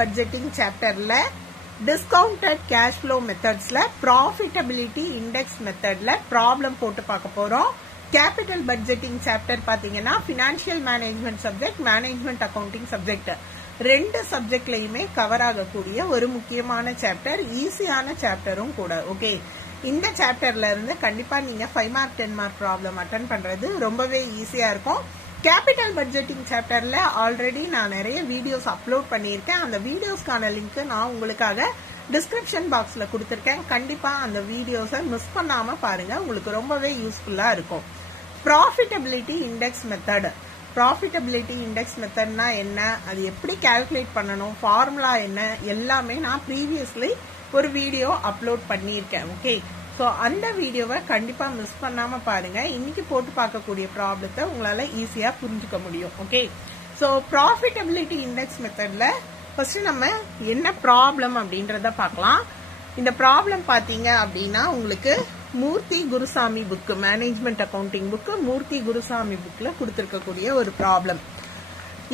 Budgeting சாப்டர்ல discounted cash flow மெத்தட்ஸ்ல profitability index மெத்தட்ல ப்ராப்ளம் போட்டு பார்க்க போறோம். கேபிட்டல் பட்ஜெட்டிங் சாப்டர் பாத்தீங்கன்னா financial management subject, management accounting subject ரெண்டு சப்ஜெக்ட்லயுமே கவர் ஆகக்கூடிய ஒரு முக்கியமான சாப்டர், ஈஸியான சாப்டரும் கூட. ஓகே, இந்த சாப்டர்ல இருந்து கண்டிப்பா நீங்க 5 மார்க் 10 மார்க் ப்ராப்ளம் அட்டன் பண்றது ரொம்பவே ஈஸியா இருக்கும். கேபிட்டல் பட்ஜெட்டிங் சாப்டர்ல ஆல்ரெடி நான் நிறைய வீடியோஸ் அப்லோட் பண்ணியிருக்கேன். அந்த வீடியோஸ்க்கான லிங்க் நான் உங்களுக்காக டிஸ்கிரிப்ஷன் பாக்ஸ்ல கொடுத்திருக்கேன். கண்டிப்பா அந்த வீடியோஸை மிஸ் பண்ணாம பாருங்க, உங்களுக்கு ரொம்பவே யூஸ்ஃபுல்லா இருக்கும். Profitability index method. Profitability index மெத்தட்னா என்ன, அது எப்படி கால்குலேட் பண்ணணும், ஃபார்முலா என்ன, எல்லாமே நான் ப்ரீவியஸ்லி ஒரு வீடியோ அப்லோட் பண்ணியிருக்கேன். ஓகே, ஸோ அந்த வீடியோவை கண்டிப்பா மிஸ் பண்ணாம பாருங்க. இன்னைக்கு போட்டு பார்க்கக்கூடிய ப்ராப்ளத்தை உங்களால ஈஸியா புரிஞ்சுக்க முடியும். ஓகே, ஸோ ப்ராஃபிட்டபிலிட்டி இண்டெக்ஸ் மெத்தட்ல ஃபர்ஸ்ட் நம்ம என்ன ப்ராப்ளம் அப்படின்றத பார்க்கலாம். இந்த ப்ராப்ளம் பாத்தீங்க அப்படின்னா உங்களுக்கு Murthy Gurusamy book, management accounting book, Murthy Gurusamy புக்ல கொடுத்திருக்கக்கூடிய ஒரு problem.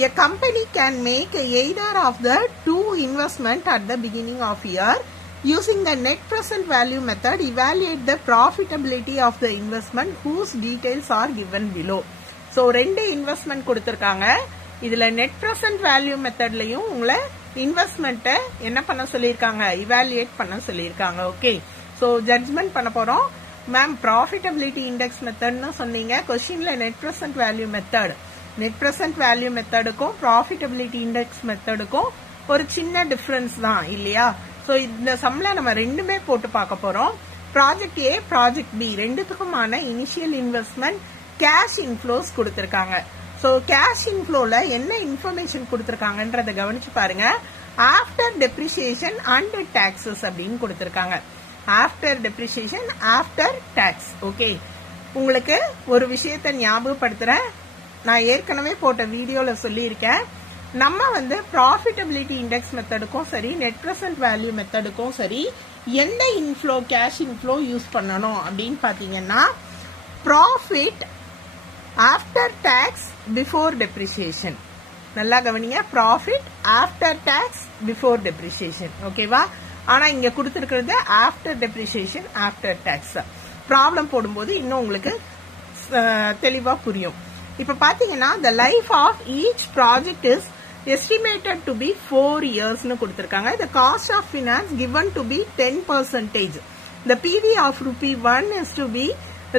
A company can make either of the two investment at the beginning of year. Using the net present value method, evaluate the profitability of the investment whose details are given below. So ரெண்டு investment கொடுத்திருக்காங்க. இதுல net present value மெத்தட்லயும் உங்களை இன்வெஸ்ட்மெண்ட்டை என்ன பண்ண சொல்லியிருக்காங்க, evaluate பண்ண சொல்லியிருக்காங்க. Okay, so judgement பண்ண போறோம். மேம் ப்ராஃபிட்டபிலிட்டி இண்டெக்ஸ் மெத்தட்னு சொன்னீங்க, கொஸ்டின்ல net present value method. Net present value மெத்தடுக்கும் ப்ராஃபிட்டபிலிட்டி இண்டெக்ஸ் மெத்தடுக்கும் ஒரு சின்ன டிஃபரன்ஸ் தான் இல்லையா? ஸோ இந்த சம்ல நம்ம ரெண்டுமே போட்டு பார்க்க போறோம். ப்ராஜெக்ட் ஏ, ப்ராஜெக்ட் பி ரெண்டுத்துக்குமான இனிஷியல் இன்வெஸ்ட்மெண்ட் கேஷ் இன்ஃப்ளோஸ் கொடுத்திருக்காங்க. ஸோ கேஷ் இன்ஃப்ளோல என்ன இன்ஃபர்மேஷன் கொடுத்திருக்காங்கன்றத கவனிச்சு பாருங்க. ஆஃப்டர் டெப்ரிசியேஷன் அண்ட் டாக்ஸஸ் அப்படின்னு கொடுத்திருக்காங்க. After depreciation, after tax. Okay, உங்களுக்கு ஒரு விஷயத்த ஞாபகப்படுத்துறேன், நான் ஏற்கனவே போட்ட வீடியோல சொல்லியிருக்கேன். நம்ம ப்ராஃபிட்டபிலிட்டி இண்டெக்ஸ் மெத்தடுக்கும் சரி, நெட் பிரசன்ட் வேல்யூ மெத்தடுக்கும் சரி, எந்த இன்ஃப்ளோ கேஷ் இன்ஃப்ளோ யூஸ் பண்ணணும் அப்படின்னு பாத்தீங்கன்னா profit after tax before depreciation. நல்லா கவனிங்க, profit after tax before depreciation. ஓகேவா? ஆனா இங்க கொடுத்திருக்கிறது after depreciation after tax. Problem போடும்போது இன்னும் உங்களுக்கு தெளிவா புரியும். இப்ப பாத்தீங்கன்னா the life of each project is estimated to be 4 years னு கொடுத்திருக்காங்க. the cost of finance given to be 10%. the PV of ₹1 is to be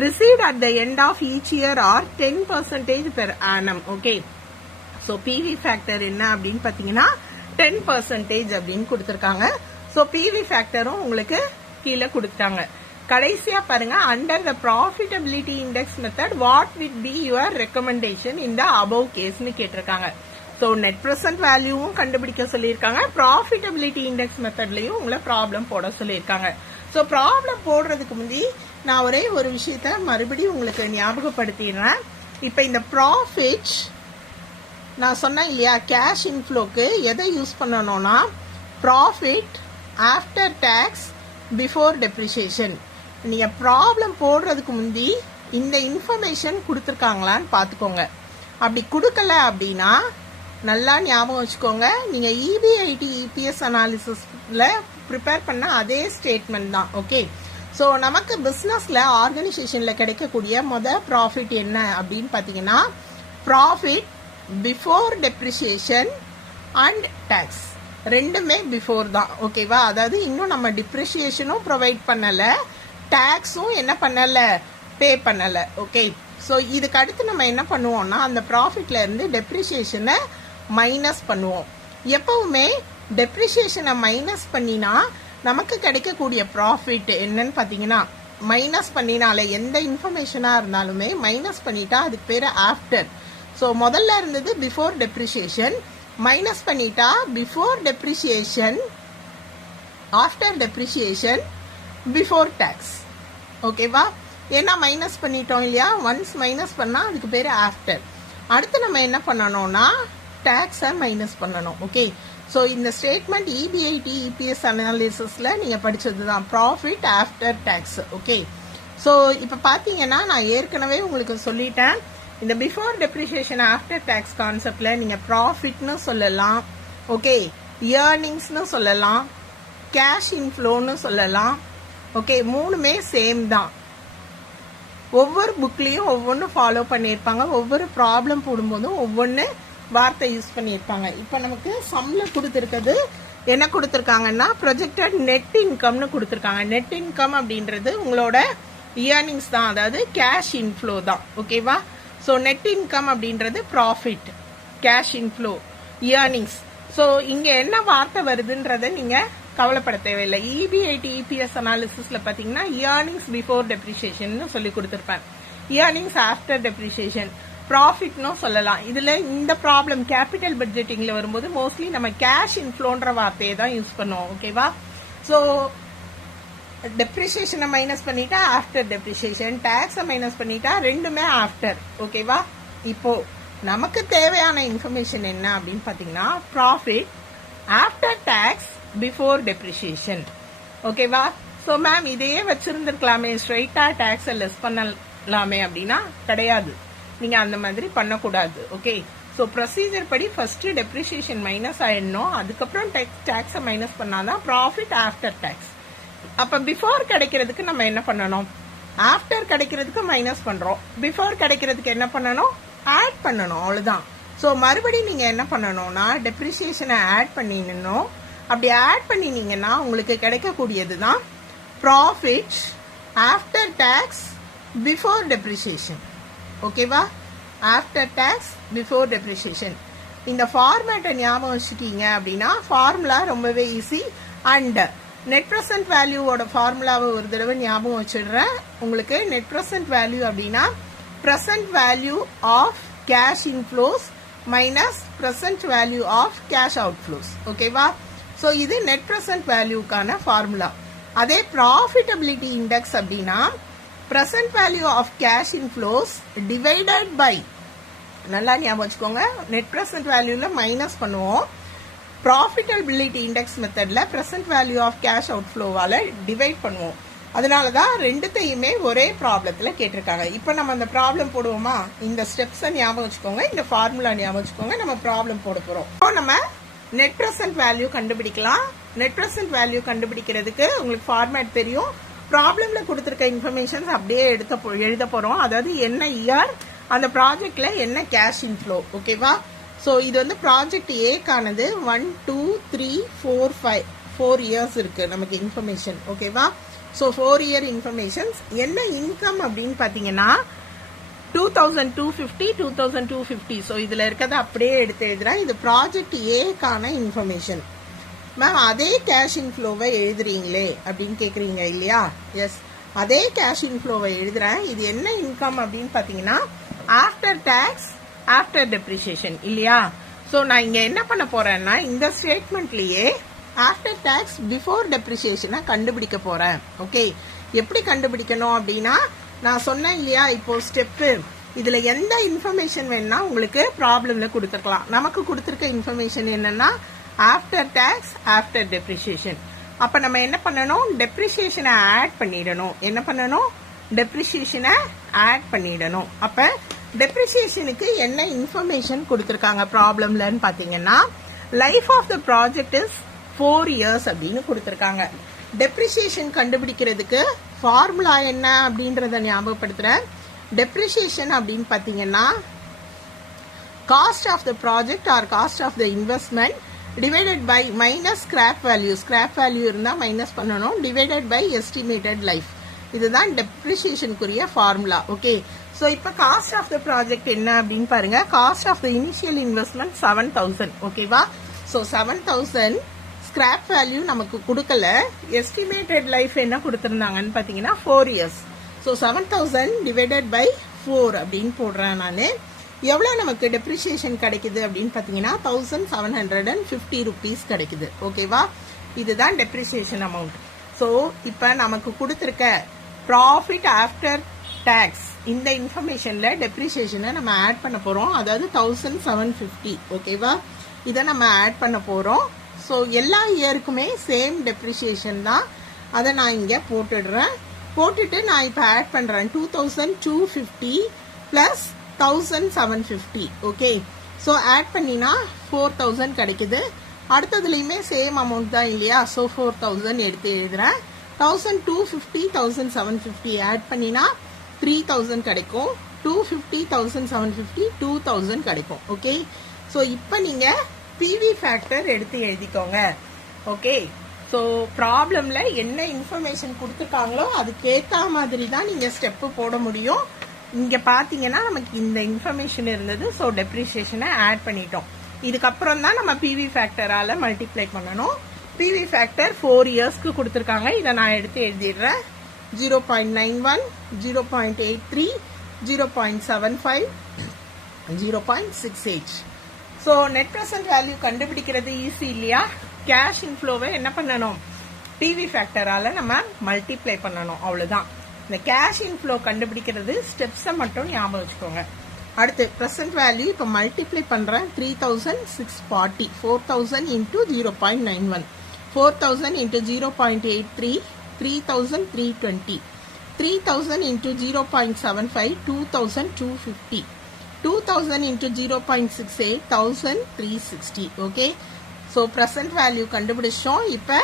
received at the end of each year or 10% per annum. okay, so PV factor என்ன அப்படின்னு பாத்தீங்கன்னா 10% அப்படின்னு கொடுத்திருக்காங்க. so PV factorம் உங்களுக்கு கீழே கொடுத்தாங்க. கடைசியா பாருங்க, under the profitability index method what will be your recommendation in the above கேஸ்னு கேட்டிருக்காங்க. ஸோ நெட் பிரசன்ட் வேல்யூவும் கண்டுபிடிக்க சொல்லியிருக்காங்க, ப்ராஃபிட்டபிலிட்டி இண்டெக்ஸ் மெத்தட்லயும் உங்களை ப்ராப்ளம் போட சொல்லியிருக்காங்க. ஸோ ப்ராப்ளம் போடுறதுக்கு முந்தி நான் ஒரே ஒரு விஷயத்த மறுபடியும் உங்களுக்கு ஞாபகப்படுத்திடுறேன். இப்ப இந்த ப்ராஃபிட் நான் சொன்னேன் இல்லையா, கேஷ் இன்ஃப்ளோக்கு எதை யூஸ் பண்ணணும்னா profit after tax before depreciation. நீங்க ப்ராப்ளம் போடுறதுக்கு முந்தி இந்த இன்ஃபர்மேஷன் கொடுத்துருக்காங்களான்னு பாத்துக்கோங்க. அப்படி கொடுக்கல அப்படின்னா நல்லா ஞாபகம் வச்சுக்கோங்க, நீங்க EBIT EPS அனாலிசிஸ்ல ப்ரிப்பேர் பண்ண அதே ஸ்டேட்மெண்ட் தான். ஓகே, ஸோ நமக்கு பிசினஸ்ல ஆர்கனைசேஷன்ல கிடைக்கக்கூடிய ப்ராஃபிட் என்ன அப்படின்னு பாத்தீங்கன்னா profit before depreciation and tax ரெண்டுமே பிஃபோர் தான். ஓகேவா? அதாவது இன்னும் நம்ம டிப்ரிசியேஷனும் ப்ரொவைட் பண்ணல, டாக்ஸும் என்ன பண்ணல, பே பண்ணல. ஓகே, ஸோ இதுக்கு அடுத்து நம்ம என்ன பண்ணுவோம்னா அந்த ப்ராஃபிட்ல இருந்து டெப்ரிசியேஷனை மைனஸ் பண்ணுவோம். எப்பவுமே டெப்ரிசியேஷனை மைனஸ் பண்ணினா நமக்கு கிடைக்கக்கூடிய ப்ராஃபிட் என்னன்னு பாத்தீங்கன்னா, மைனஸ் பண்ணினால எந்த இன்ஃபர்மேஷனா இருந்தாலுமே மைனஸ் பண்ணிட்டா அதுக்கு பேரு ஆஃப்டர். ஸோ முதல்ல இருந்தது பிஃபோர் டெப்ரிசியேஷன், மைனஸ் பண்ணிட்டா before depreciation, after depreciation, before tax. ஓகேவா? ஏன்னா மைனஸ் பண்ணிட்டோம் இல்லையா, ஒன்ஸ் மைனஸ் பண்ணா அதுக்கு பேரு ஆஃப்டர். அடுத்து நம்ம என்ன பண்ணணும்னா டாக்ஸை மைனஸ் பண்ணணும். ஓகே, ஸோ இந்த ஸ்டேட்மெண்ட் EBIT EPS அனாலிசிஸ்ல நீங்க படிச்சதுதான், profit after tax. Okay, so இப்ப பாத்தீங்கன்னா நான் ஏற்கனவே உங்களுக்கு சொல்லிட்டேன், இந்த பிஃபோர் டெப்ரிசியேஷன் ஆஃப்டர் டாக்ஸ் கான்செப்ட்ல நீங்க ப்ராஃபிட்னு சொல்லலாம், ஓகே, ஏர்னிங்ஸ்னு சொல்லலாம், கேஷ் இன்ஃப்ளோன்னு சொல்லலாம். ஓகே, மூணுமே சேம் தான். ஒவ்வொரு புக்லயும் ஒவ்வொன்று ஃபாலோ பண்ணியிருப்பாங்க. ஒவ்வொரு ப்ராப்ளம் போடும்போதும் ஒவ்வொன்று வார்த்தை யூஸ் பண்ணியிருப்பாங்க. இப்போ நமக்கு சம்ல கொடுத்துருக்கிறது என்ன கொடுத்துருக்காங்கன்னா ப்ரொஜெக்டட் நெட் இன்கம்னு கொடுத்துருக்காங்க. நெட் இன்கம் அப்படின்றது உங்களோட இயர்னிங்ஸ் தான், அதாவது கேஷ் இன்ஃப்ளோ தான். ஓகேவா? ஸோ நெட் இன்கம் அப்படின்றது profit, cash inflow, earnings. So இங்க என்ன வார்த்தை வருதுன்றத நீங்க கவலைப்பட தேவையில்லை. இபிஐடி இபிஎஸ் அனாலிசிஸ்ல பாத்தீங்கன்னா இயர்னிங்ஸ் பிஃபோர் டெப்ரிசியேஷன் சொல்லி கொடுத்திருப்பேன், இயர்னிங்ஸ் ஆஃப்டர் டெப்ரிசியேஷன், ப்ராஃபிட்னு சொல்லலாம். இதுல இந்த ப்ராப்ளம் கேபிட்டல் பட்ஜெட்டிங்ல வரும்போது மோஸ்ட்லி நம்ம கேஷ் இன்ஃப்ளோன்ற வார்த்தையை தான் யூஸ் பண்ணுவோம். ஓகேவா? ஸோ டெப்ரிசியேஷனை மைனஸ் பண்ணிட்டா ஆஃப்டர் டெப்ரிசியேஷன், டாக்ஸை மைனஸ் பண்ணிட்டா ரெண்டுமே ஆஃப்டர். ஓகேவா? இப்போ நமக்கு தேவையான இன்ஃபர்மேஷன் என்ன அப்படின்னு பாத்தீங்கன்னா profit after tax before depreciation. ஓகேவா? ஸோ மேம் இதையே வச்சிருந்துருக்கலாமே, ஸ்ட்ரைட்டா டாக்ஸை லெஸ் பண்ணலாமே அப்படின்னா கிடையாது, நீங்க அந்த மாதிரி பண்ணக்கூடாது. ஓகே, ஸோ ப்ரொசீஜர் படி ஃபர்ஸ்ட் டெப்ரிசியேஷன் மைனஸ் ஆயிடணும், அதுக்கப்புறம் டாக்ஸை மைனஸ் பண்ணாதான் ப்ராஃபிட் ஆஃப்டர் டாக்ஸ். அப்ப பிஃபோர் கிடைக்கிறதுக்கு நம்ம என்ன பண்ணணும்? ஆஃப்டர் கிடைக்கிறதுக்கு மைனஸ் பண்றோம், பிஃபோர் கிடைக்கிறதுக்கு என்ன பண்ணணும்? ஆட் பண்ணணும், அவ்வளவுதான். ஸோ மறுபடியும் நீங்க என்ன பண்ணணும்னா டெப்ரிசியேஷனை ஆட் பண்ணிடணும். அப்படி ஆட் பண்ணினீங்கன்னா உங்களுக்கு கிடைக்கக்கூடியது தான் profit after tax before depreciation. ஓகேவா? After tax before depreciation. இந்த ஃபார்மேட்டை ஞாபகம் வச்சுட்டீங்க அப்படின்னா ஃபார்முலா ரொம்பவே ஈஸி. அண்ட் நெட் ப்ரெசன்ட் வேல்யூவோட ஃபார்முலாவை ஒரு தடவை ஞாபகம் வச்சிடுறேன் உங்களுக்கு. நெட் ப்ரெசன்ட் வேல்யூ அப்படின்னா present value of cash inflows minus present value of cash outflows. ஓகேவா? சோ இது net present valueக்கான ஃபார்முலா. அதே profitability index அப்படின்னா present value of cash inflows divided by, நல்லா ஞாபகம் வச்சுக்கோங்க, net present valueல மைனஸ் பண்ணுவோம், profitability index மெத்தட்ல present value of cash outflowவால டிவைட் பண்ணுவோம். அதனாலதான் ரெண்டுத்தையுமே ஒரே ப்ராப்ளத்துல கேட்டிருக்காங்க. இப்ப நம்ம அந்த ப்ராப்ளம் போடுவோமா? இந்த ஸ்டெப்ஸை ஞாபகம் வச்சுக்கோங்க, இந்த ஃபார்முலா ஞாபகம் வச்சுக்கோங்க, நம்ம ப்ராப்ளம் போட போறோம். இப்போ நம்ம நெட் பிரசன்ட் வேல்யூ கண்டுபிடிக்கலாம். நெட் பிரசன்ட் வேல்யூ கண்டுபிடிக்கிறதுக்கு உங்களுக்கு ஃபார்மேட் தெரியும். ப்ராப்ளம்ல கொடுத்திருக்க இன்ஃபர்மேஷன்ஸ் அப்படியே எழுத போறோம். அதாவது என்ன இயர், அந்த ப்ராஜெக்ட்ல என்ன கேஷ் இன்ஃப்ளோ. ஓகேவா? சோ இது வந்து ப்ராஜெக்ட் ஏக்கானது 1 2 3 4 5 4 இயர்ஸ் இருக்கு நமக்கு இன்ஃபர்மேஷன். ஓகேவா? So 4 year informations. என்ன இன்கம் அப்படின்னு பாத்தீங்கன்னா 2250 2250. ஸோ இதுல இருக்கிறத அப்படியே எடுத்து எழுதுறேன். இது ப்ராஜெக்ட் ஏக்கான இன்ஃபர்மேஷன். மேம் அதே கேஷ் இன்ஃப்ளோவை எழுதுறீங்களே அப்படின்னு கேக்குறீங்க இல்லையா? எஸ், அதே கேஷ் இன்ஃப்ளோவை எழுதுறேன். இது என்ன இன்கம் அப்படின்னு பாத்தீங்கன்னா ஆஃப்டர் டாக்ஸ் ஆஃப்டர் டெப்ரிசியேஷன் இல்லையா? ஸோ நான் இங்க என்ன பண்ண போறேன்னா இந்த ஸ்டேட்மெண்ட்லயே ஆஃப்டர் டாக்ஸ் பிஃபோர் டெப்ரிசியேஷனை கண்டுபிடிக்க போறேன். ஓகே, எப்படி கண்டுபிடிக்கணும் அப்படின்னா நான் சொன்னேன் இல்லையா, இப்போ ஸ்டெப் இதுல எந்த இன்ஃபர்மேஷன் வேணும்னா உங்களுக்கு ப்ராப்ளம்ல கொடுத்துருக்கலாம். நமக்கு கொடுத்துருக்க இன்ஃபர்மேஷன் என்னன்னா ஆஃப்டர் டாக்ஸ் ஆஃப்டர் டெப்ரிசியேஷன். அப்ப நம்ம என்ன பண்ணணும்? டெப்ரிசியேஷனை ஆட் பண்ணிடணும். என்ன பண்ணணும்? டெப்ரிசியேஷனை ஆட் பண்ணிடணும். அப்ப டெப்ரிசியேஷனுக்கு என்ன இன்ஃபர்மேஷன் கொடுத்துருக்காங்க ப்ராப்ளம்லன்னு பாத்தீங்கன்னா life of the project is 4 years அப்படின்னு கொடுத்திருக்காங்க. டெப்ரிசியேஷன் கண்டுபிடிக்கிறதுக்கு ஃபார்முலா என்ன அப்படின்றத ஞாபகப்படுத்துறேன். டெப்ரிசியேஷன் அப்படின்னு பாத்தீங்கன்னா cost of the project or cost of the investment divided by minus scrap value. Scrap value இருந்தா மைனஸ் பண்ணணும். Divided by estimated life. இதுதான் டெப்ரிசியேஷனுக்குரிய ஃபார்முலா. ஓகே, சோ இப்ப காஸ்ட் ஆஃப் த ப்ராஜெக்ட் என்ன அப்படின்னு பாருங்க. Cost of the initial investment 7000. ஓகேவா? So 7000 scrap value நமக்கு கொடுக்கல. எஸ்டிமேட்டட் லைஃப் என்ன கொடுத்திருந்தாங்கன்னு பாத்தீங்கன்னா 4 இயர்ஸ். ஸோ 7000 டிவைடட் பை 4 அப்படின்னு போடுறேன் நான். எவ்வளவு நமக்கு டெப்ரிசியேஷன் கிடைக்குது அப்படின்னு பாத்தீங்கன்னா 1750 ருபீஸ் கிடைக்குது. ஓகேவா? இதுதான் டெப்ரிசியேஷன் அமௌண்ட். ஸோ இப்ப நமக்கு கொடுத்திருக்க ப்ராஃபிட் ஆஃப்டர் டாக்ஸ் இந்த இன்ஃபர்மேஷன்ல டெப்ரிசியேஷனை நம்ம ஆட் பண்ண போறோம். அதாவது 1750. ஓகேவா? இதை நம்ம ஆட் பண்ண போறோம். ஸோ எல்லா இயருக்குமே சேம் டெப்ரிசியேஷன் தான். அதை நான் இங்க போட்டுடுறேன். போட்டுட்டு நான் இப்ப ஆட் பண்றேன் 2250 பிளஸ் 1750. ஓகே, ஸோ ஆட் பண்ணினா 4000 கிடைக்குது. அடுத்ததுலையுமே சேம் அமௌண்ட் தான் இல்லையா, ஸோ 4000 எடுத்து எழுதுறேன். 1250 1750 ஆட் பண்ணினா 3000 கிடைக்கும். 250 1750 2000 கிடைக்கும். ஓகே, ஸோ இப்போ நீங்க பிவி ஃபேக்டர் எடுத்து எழுதிக்கோங்க. ஓகே, ஸோ ப்ராப்ளம்ல என்ன இன்ஃபர்மேஷன் கொடுத்துருக்காங்களோ அதுக்கேற்ற மாதிரி தான் நீங்க ஸ்டெப்பு போட முடியும். இங்க பாத்தீங்கன்னா நமக்கு இந்த இன்ஃபர்மேஷன் இருந்தது, ஸோ டெப்ரிசியேஷனை ஆட் பண்ணிட்டோம். இதுக்கப்புறம் தான் நம்ம பிவி ஃபேக்டரால மல்டிப்ளை பண்ணணும். பிவி ஃபேக்டர் 4 இயர்ஸ்க்கு கொடுத்துருக்காங்க. இதை நான் எடுத்து எழுதிடுறேன். 0.91, 0.83, 0.75, 0.68. ஸோ நெட் ப்ரெசன்ட் வேல்யூ கண்டுபிடிக்கிறது ஈஸி இல்லையா? கேஷ் இன்ஃப்ளோவை என்ன பண்ணணும், பிவி ஃபேக்டரால நம்ம மல்டிப்ளை பண்ணணும், அவ்வளவுதான். இந்த கேஷ் இன்ஃப்ளோ கண்டுபிடிக்கிறது ஸ்டெப்ஸை மட்டும் ஞாபகம் வச்சுக்கோங்க. அடுத்து ப்ரெசன்ட் வேல்யூ இப்போ மல்டிப்ளை பண்றேன். 3640, 4000 into 0.91, 4000 into 0.83, 3320, 3000 into 0.75, 2250, 2000 into 0.68, 1360. Okay, so present value கண்டுபிடிச்சோம். இப்போ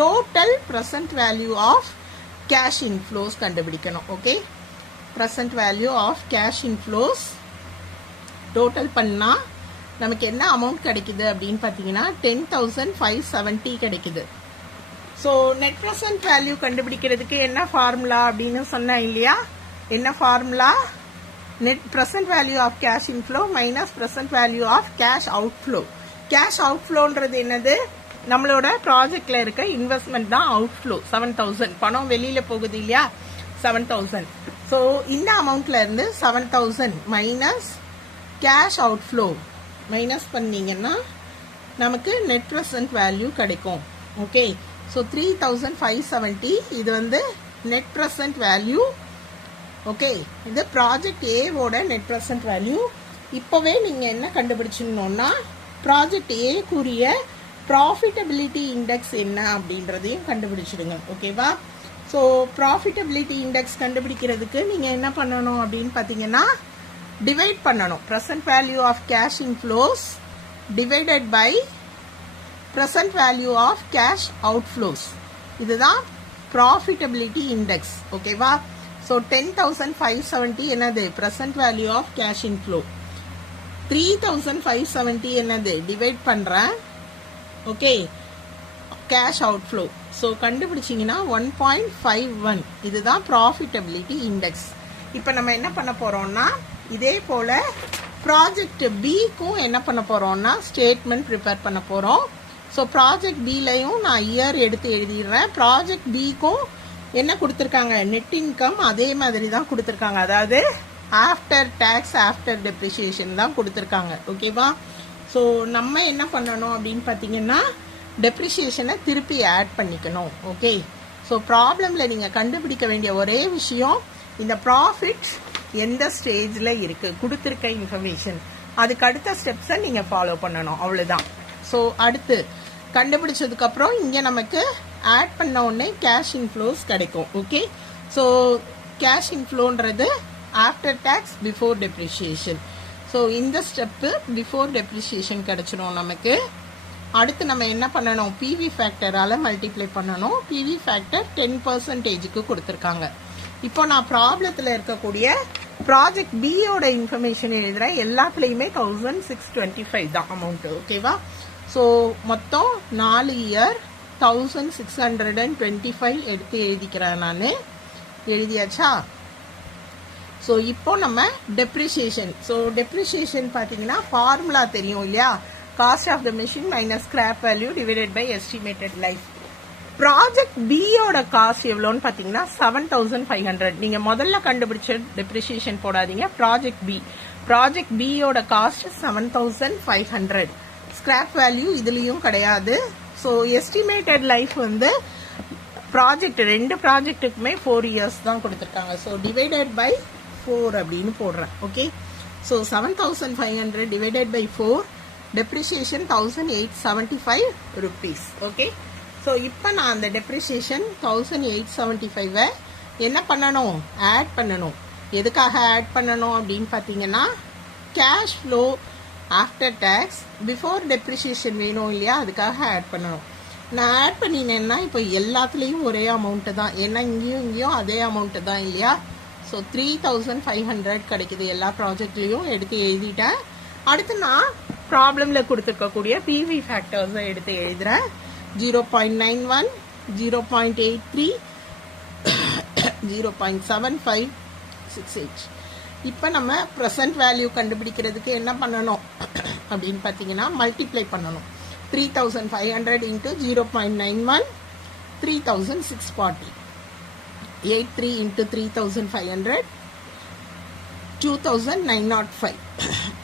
total present value of cash inflows கண்டுபிடிக்கணும். Okay, present value of cash inflows total பண்ணா நமக்கு என்ன அமௌண்ட் கிடைக்குது அப்படின்னு பார்த்தீங்கன்னா 10,570 கிடைக்குது. ஸோ நெட் ப்ரெசன்ட் வேல்யூ கண்டுபிடிக்கிறதுக்கு என்ன ஃபார்முலா அப்படின்னு சொன்னேன் இல்லையா? என்ன formula? Net present value of cash inflow minus present value of cash outflow. Cash அவுட்ஃப்ளோன்றது என்னது? நம்மளோட ப்ராஜெக்ட்ல இருக்க இன்வெஸ்ட்மெண்ட் தான் அவுட்ஃப்ளோ. 7000 பணம் வெளியில போகுது இல்லையா, 7000. ஸோ இந்த அமௌண்ட்ல இருந்து 7000 மைனஸ் கேஷ் அவுட்ஃப்ளோ மைனஸ் பண்ணீங்கன்னா நமக்கு நெட் ப்ரெசன்ட் வேல்யூ கிடைக்கும். ஓகே, ஸோ 3570 இது வந்து நெட் ப்ரெசன்ட் வேல்யூ. ஓகே, இது ப்ராஜெக்ட் ஏவோட நெட் ப்ரெசன்ட் வேல்யூ. இப்போவே நீங்கள் என்ன கண்டுபிடிச்சிடணும்னா ப்ராஜெக்ட் ஏ கூறிய ப்ராஃபிட்டபிலிட்டி இண்டெக்ஸ் என்ன அப்படின்றதையும் கண்டுபிடிச்சிடுங்க. ஓகேவா? ஸோ ப்ராஃபிட்டபிலிட்டி இண்டெக்ஸ் கண்டுபிடிக்கிறதுக்கு நீங்கள் என்ன பண்ணணும் அப்படின்னு பார்த்தீங்கன்னா டிவைட் பண்ணணும். Present value of cash inflows divided by present value of cash outflows. இதுதான் ப்ராஃபிட்டபிலிட்டி இண்டெக்ஸ். ஓகேவா? ஸோ 10,570 என்னது? Present value of cash inflow. 3,570 என்னது? டிவைட் பண்றேன். Okay, cash outflow. ஸோ கண்டுபிடிச்சிங்கன்னா 1.51. இதுதான் ப்ராஃபிட்டபிலிட்டி இண்டெக்ஸ். இப்போ நம்ம என்ன பண்ண போறோம்னா இதே போல ப்ராஜெக்ட் பிக்கும் என்ன பண்ண போறோம்னா ஸ்டேட்மெண்ட் ப்ரிப்பேர் பண்ண போறோம். ஸோ ப்ராஜெக்ட் பிலையும் நான் இயர் எடுத்து எழுதிடுறேன். ப்ராஜெக்ட் பிக்கும் என்ன கொடுத்துருக்காங்க? நெட் இன்கம் அதே மாதிரி தான் கொடுத்துருக்காங்க. அதாவது ஆஃப்டர் டேக்ஸ் ஆஃப்டர் டெப்ரிசியேஷன் தான் கொடுத்துருக்காங்க. ஓகேவா? ஸோ நம்ம என்ன பண்ணணும் அப்படின்னு பார்த்தீங்கன்னா டெப்ரிசியேஷனை திருப்பி ஆட் பண்ணிக்கணும். ஓகே, ஸோ ப்ராப்ளம்ல நீங்க கண்டுபிடிக்க வேண்டிய ஒரே விஷயம் இந்த ப்ராஃபிட் எந்த ஸ்டேஜ்ல இருக்கு, கொடுத்துருக்க இன்ஃபர்மேஷன், அதுக்கு அடுத்த ஸ்டெப்ஸை நீங்க ஃபாலோ பண்ணணும், அவ்வளவுதான். ஸோ அடுத்து கண்டுபிடிச்சதுக்கு அப்புறம் இங்க நமக்கு ஆட் பண்ண உடனே கேஷ் இன்ஃப்ளோஸ் கிடைக்கும். ஓகே, ஸோ கேஷ் இன்ஃப்ளோன்றது after tax before depreciation. So இந்த ஸ்டெப்பு பிஃபோர் டெப்ரிசியேஷன் கிடைச்சிடும் நமக்கு. அடுத்து நம்ம என்ன பண்ணணும்? பிவி ஃபேக்டரால மல்டிப்ளை பண்ணணும். பிவி ஃபேக்டர் 10%க்கு கொடுத்துருக்காங்க. இப்போ நான் ப்ராப்ளத்தில் இருக்கக்கூடிய ப்ராஜெக்ட் பியோட இன்ஃபர்மேஷன் எழுதுறேன். எல்லாத்துலேயுமே 1625 தான் அமௌண்ட். ஓகேவா? ஸோ மொத்தம் 4 இயர் 1625 எடுத்து எழுதிக்கிறேன் நான். எழுதியாச்சா? ஸோ இப்போ நம்ம டெப்ரிசியேஷன். ஸோ டெப்ரிசியேஷன் பார்த்தீங்கன்னா ஃபார்முலா தெரியும் இல்லையா? Cost of the machine minus scrap value divided by estimated life. Project பியோட காஸ்ட் எவ்வளோன்னு பார்த்தீங்கன்னா 7500. நீங்க முதல்ல கண்டுபிடிச்ச டெப்ரிசியேஷன் போடாதீங்க. ப்ராஜெக்ட் பியோட காஸ்ட் 7500. ஸ்கிராப் வேல்யூ இதுலயும் கிடையாது. ஸோ எஸ்டிமேட்டட் லைஃப் வந்து ப்ராஜெக்ட் 2 ப்ராஜெக்ட்டுக்குமே 4 இயர்ஸ் தான் கொடுத்துருக்காங்க. ஸோ டிவைடட் பை 4 அப்படின்னு போடுறேன். Okay, so 7500 divided by 4, depreciation 1875 rupees. Okay, so இப்போ நான் அந்த டெப்ரிசியேஷன் 1875 என்ன பண்ணணும்? ஆட் பண்ணணும். எதுக்காக ஆட் பண்ணணும் அப்படின்னு பார்த்தீங்கன்னா cash flow after tax before depreciation வேணும் இல்லையா, அதுக்காக ஆட் பண்ணணும். நான் ஆட் பண்ணினேன்னா இப்போ எல்லாத்துலேயும் ஒரே அமௌண்ட்டு தான், ஏன்னா இங்கேயும் அதே அமௌண்ட்டு தான் இல்லையா. ஸோ 3500 கிடைக்குது எல்லா ப்ராஜெக்ட்லேயும் எடுத்து எழுதிட்டேன். அடுத்து நான் ப்ராப்ளமில் கொடுத்துருக்கக்கூடிய பிவி ஃபேக்டர்ஸை எடுத்து எழுதுகிறேன். 0.91, 0.83, 0.7568. இப்போ நம்ம ப்ரெசன்ட் வேல்யூ கண்டுபிடிக்கிறதுக்கு என்ன பண்ணணும் அப்படின்னு பார்த்தீங்கன்னா மல்டிப்ளை பண்ணணும். 3500 into 0.91, 3640. 83 into 3500, 2905.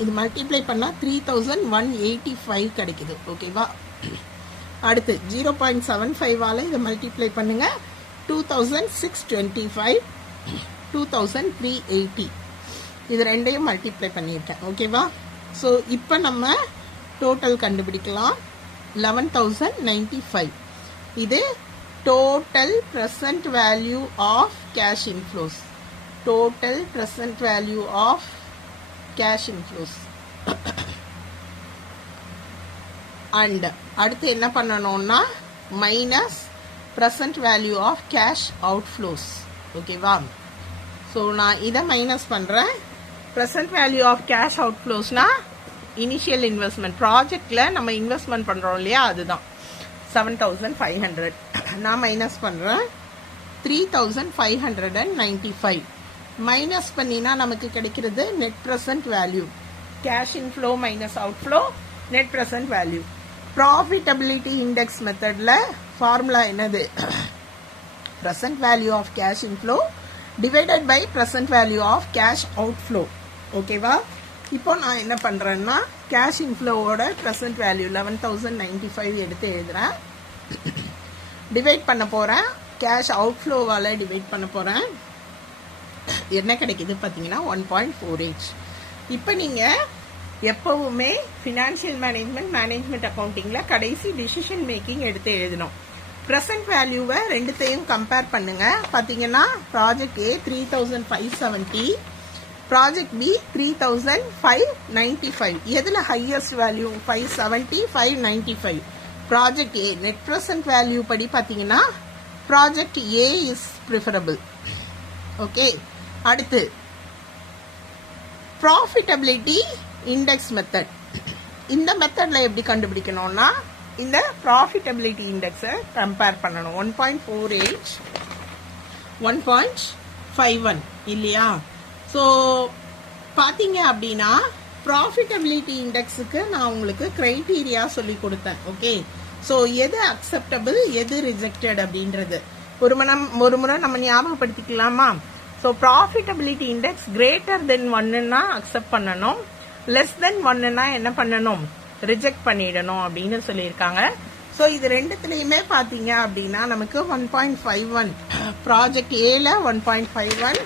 இது மல்டிப்ளை பண்ணால் 3185 கிடைக்குது. ஓகேவா. அடுத்து 0.75 இதை மல்டிப்ளை பண்ணுங்க. 2625, 2380. இது ரெண்டையும் மல்டிப்ளை பண்ணியிருக்கேன். ஓகேவா. ஸோ இப்போ நம்ம டோட்டல் கண்டுபிடிக்கலாம். 11,095. இது total present value of cash inflows. Total present value of cash inflows. And அடுத்து என்ன பண்ணணும்னா minus present value of cash outflows. ஓகேவா. ஸோ நான் இதை மைனஸ் பண்ணுறேன். ப்ரெசன்ட் வேல்யூ ஆஃப் கேஷ் அவுட்ஃப்ளோஸ்னா இனிஷியல் இன்வெஸ்ட்மெண்ட், ப்ராஜெக்டில் நம்ம இன்வெஸ்ட்மெண்ட் பண்ணுறோம் இல்லையா, அதுதான் 7500. நான் மைனஸ் பண்ணுறேன். 3595 மைனஸ் பண்ணினா நமக்கு கிடைக்கிறது net present value. Cash inflow minus outflow, net present value. Profitability index மெத்தடில் ஃபார்முலா என்னது? Present value of cash inflow divided by present value of cash outflow. ஓகேவா. இப்போ நான் என்ன பண்ணுறேன்னா கேஷ் இன்ஃப்ளோவோட ப்ரெசன்ட் வேல்யூ 11,095 எடுத்து எழுதுகிறேன். டிவைட் பண்ண போகிறேன். கேஷ் அவுட்ஃப்ளோவால் டிவைட் பண்ண போகிறேன். என்ன கிடைக்குது பார்த்தீங்கன்னா 1.48. இப்போ நீங்கள் எப்போவுமே ஃபினான்ஷியல் மேனேஜ்மெண்ட் அக்கௌண்டிங்கில் கடைசி டிசிஷன் மேக்கிங் எடுத்து எழுதணும். ப்ரெசன்ட் வேல்யூவை ரெண்டுத்தையும் கம்பேர் பண்ணுங்க. பார்த்தீங்கன்னா ப்ராஜெக்ட் ஏ 3570, ப்ராஜெக்ட் பி 3595. எதில் highest value? 570, 595. Project A net present value படி பார்த்தீங்கன்னா project A is preferable. Okay. அடுத்து ப்ராஃபிட்டபிலிட்டி இண்டெக்ஸ் மெத்தட். இந்த மெத்தடில் எப்படி கண்டுபிடிக்கணும்னா இந்த ப்ராஃபிட்டபிலிட்டி இண்டெக்ஸை கம்பேர் பண்ணணும். 1.48, 1.51 இல்லையா. ஸோ பார்த்தீங்க அப்படின்னா ப்ராஃபிட்டபிலிட்டி இண்டெக்ஸுக்கு நான் உங்களுக்கு க்ரைட்டீரியா சொல்லி கொடுத்தேன். ஓகே. ஸோ எது அக்செப்டபிள் எது ரிஜெக்டட் அப்படின்றது ஒரு முறை நம்ம ஞாபகப்படுத்திக்கலாமா. So profitability index greater than 1ன்னா அக்செப்ட் பண்ணணும், லெஸ் தென் 1ன்னா என்ன பண்ணணும்? ரிஜெக்ட் பண்ணிடணும் அப்படின்னு சொல்லியிருக்காங்க. ஸோ இது ரெண்டுத்துலேயுமே பார்த்தீங்க அப்படின்னா நமக்கு 1.51, ப்ராஜெக்ட் ஏல 1.51,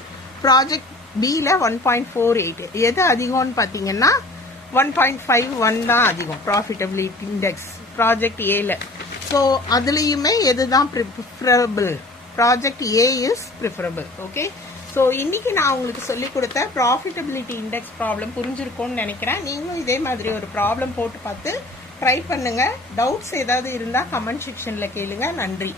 ப்ராஜெக்ட் பியில் 1.48. எது அதிகம்னு பார்த்தீங்கன்னா 1.51 தான் அதிகம் ப்ராஃபிட்டபிலிட்டி இண்டெக்ஸ் ப்ராஜெக்ட் ஏல. ஸோ அதுலேயுமே எது தான் preferable? Project A is preferable. Okay. So இன்னைக்கு நான் உங்களுக்கு சொல்லிக் கொடுத்த ப்ராஃபிட்டபிலிட்டி இண்டெக்ஸ் ப்ராப்ளம் புரிஞ்சிருக்கும்னு நினைக்கிறேன். நீங்களும் இதே மாதிரி ஒரு ப்ராப்ளம் போட்டு பார்த்து ட்ரை பண்ணுங்க. டவுட்ஸ் ஏதாவது இருந்தால் கமெண்ட் செக்ஷனில் கேளுங்க. நன்றி.